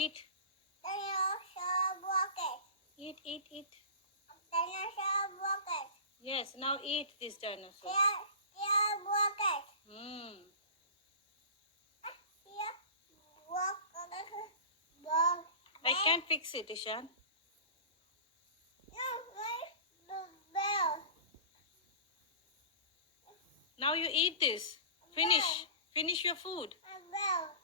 eat. Dinosaur rocket. Eat, eat, eat. Dinosaur rocket. Yes, now eat this dinosaur. Here rocket. Hmm. Here rocket. I can't fix it, Ishan. No, where's the bell? Now you eat this. Finish. Finish your food. A bell.